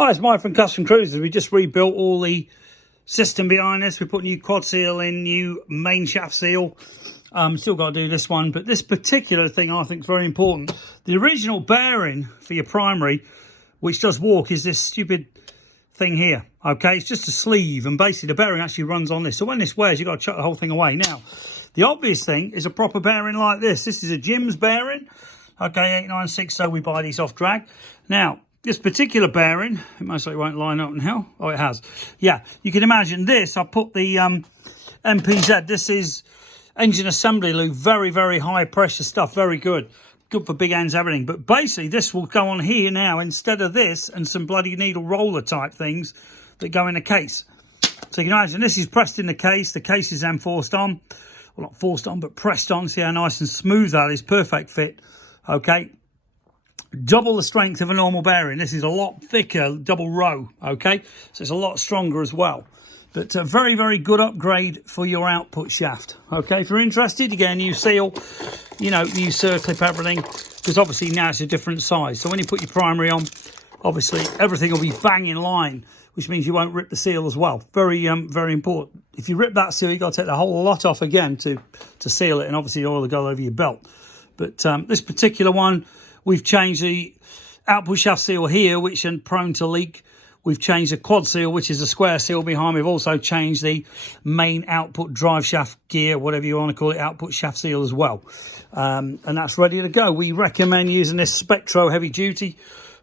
Hi, it's Mike from Custom Cruisers. We just rebuilt all the system behind this. We put new quad seal in, new main shaft seal. Still got to do this one, but this particular thing I think is very important. The original bearing for your primary, which does walk, is this stupid thing here. Okay, it's just a sleeve, and basically the bearing actually runs on this. So when this wears, you've got to chuck the whole thing away. Now, the obvious thing is a proper bearing like this. This is a Jim's bearing. Okay, 8960, we buy these off drag. Now, this particular bearing, it most likely won't line up now. Oh, it has. Yeah, you can imagine this. I put the MPZ. This is engine assembly lube. Very, very high pressure stuff. Very good. Good for big ends, everything. But basically, this will go on here now instead of this and some bloody needle roller type things that go in the case. So you can imagine this is pressed in the case. The case is then forced on. Well, not forced on, but pressed on. See how nice and smooth that is. Perfect fit. Okay. Double the strength of a normal bearing. This is a lot thicker, double row, okay? So it's a lot stronger as well. But a very, very good upgrade for your output shaft, okay? If you're interested, you get a new seal, you know, new circlip, everything, because obviously now it's a different size. So when you put your primary on, obviously everything will be bang in line, which means you won't rip the seal as well. Very, very important. If you rip that seal, you've got to take the whole lot off again to seal it, and obviously the oil will go over your belt. But this particular one, we've changed the output shaft seal here, which is prone to leak. We've changed the quad seal, which is a square seal behind. We've also changed the main output drive shaft gear, whatever you want to call it, output shaft seal as well. And that's ready to go. We recommend using this Spectro heavy duty.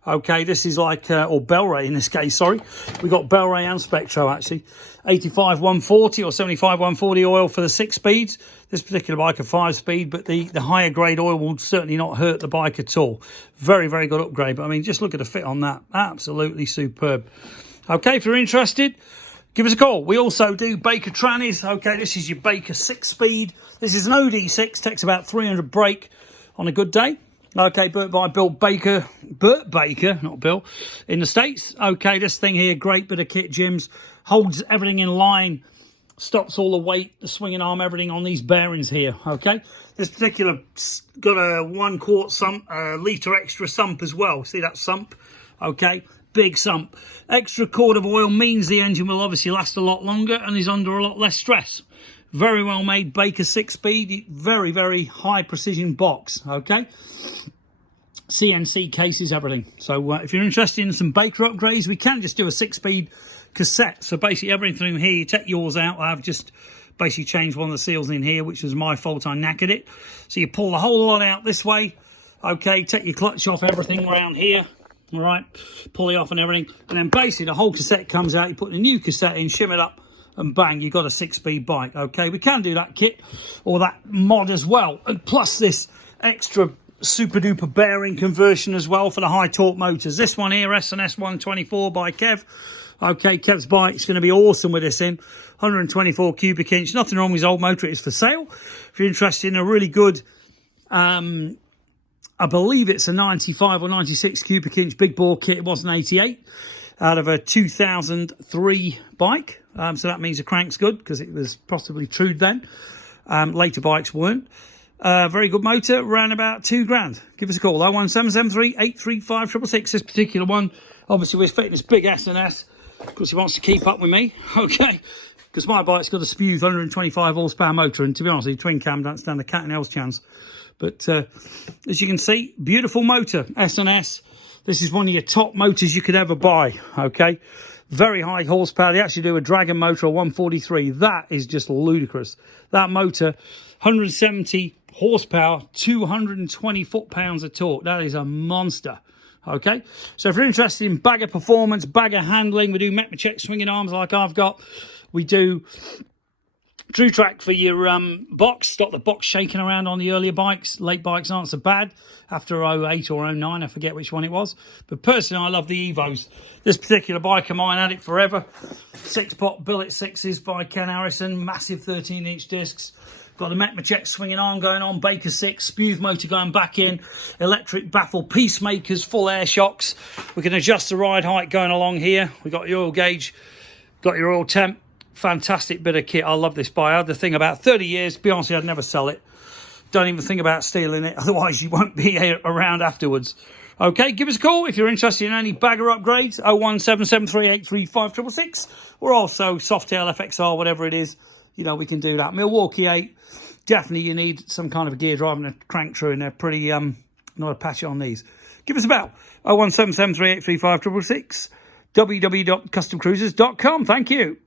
Okay, this is like, or Bellray in this case, sorry. We've got Bellray and Spectro actually. 85 140 or 75 140 oil for the 6 speeds. This particular bike a 5-speed, but the higher grade oil will certainly not hurt the bike at all. Very, very good upgrade. But I mean, just look at the fit on that. Absolutely superb. Okay, if you're interested, give us a call. We also do Baker trannies. Okay, this is your Baker 6-speed. This is an OD6, takes about 300 brake on a good day. Okay, built by Burt Baker, not Bill, in the States. Okay, this thing here, great bit of kit, Jim's. Holds everything in line, stops all the weight, the swinging arm, everything on these bearings here, okay? This particular got a 1 quart sump, a litre extra sump as well. See that sump? Okay, big sump. Extra quart of oil means the engine will obviously last a lot longer and is under a lot less stress. Very well made Baker 6-speed, very, very high precision box, okay? CNC cases, everything. So if you're interested in some Baker upgrades, we can just do a 6-speed cassette. So basically everything here, you take yours out. I've just basically changed one of the seals in here, which was my fault. I knackered it. So you pull the whole lot out this way. Okay, take your clutch off, everything around here. All right, pull it off and everything. And then basically the whole cassette comes out. You put the new cassette in, shim it up, and bang, you've got a 6-speed bike. Okay, we can do that kit or that mod as well. And plus this extra super duper bearing conversion as well for the high torque motors. This one here, S&S 124 by Kev. Okay, Kev's bike's going to be awesome with this in. 124 cubic inch. Nothing wrong with his old motor. It is for sale. If you're interested in a really good, I believe it's a 95 or 96 cubic inch big bore kit. It was an 88 out of a 2003 bike. So that means the crank's good because it was possibly trued then. Later bikes weren't. Very good motor, around about $2,000. Give us a call, 01773 835 666. This particular one, obviously we're fitting this big S&S because he wants to keep up with me, okay? Because my bike's got a Spew 125 horsepower motor, and to be honest, the twin cam don't stand a cat and hell's chance. But as you can see, beautiful motor, S&S. This is one of your top motors you could ever buy, okay? Very high horsepower. They actually do a Dragon motor, a 143. That is just ludicrous. That motor, 170 horsepower, 220 foot-pounds of torque. That is a monster. Okay, so if you're interested in bagger performance, bagger handling, we do Metmacheck swinging arms like I've got. We do True Track for your box. Stop the box shaking around on the earlier bikes. Late bikes aren't so bad. After 08 or 09, I forget which one it was. But personally, I love the Evos. This particular bike of mine, had it forever. 6-pot billet 6s by Ken Harrison. Massive 13-inch discs. Got the Metmacheck swinging arm going on, Baker 6, Spew motor going back in, electric baffle peacemakers, full air shocks. We can adjust the ride height going along here. We got your oil gauge, got your oil temp. Fantastic bit of kit. I love this bike. I had the thing about 30 years. To be honest, I'd never sell it. Don't even think about stealing it, otherwise you won't be around afterwards. Okay, give us a call if you're interested in any bagger upgrades. 01773835666, or also Softail FXR, whatever it is. You know, we can do that. Milwaukee 8, definitely you need some kind of a gear drive and a crank through, and they're pretty not a patch on these. Give us a bell. 01773835666, www.customcruisers.com. Thank you.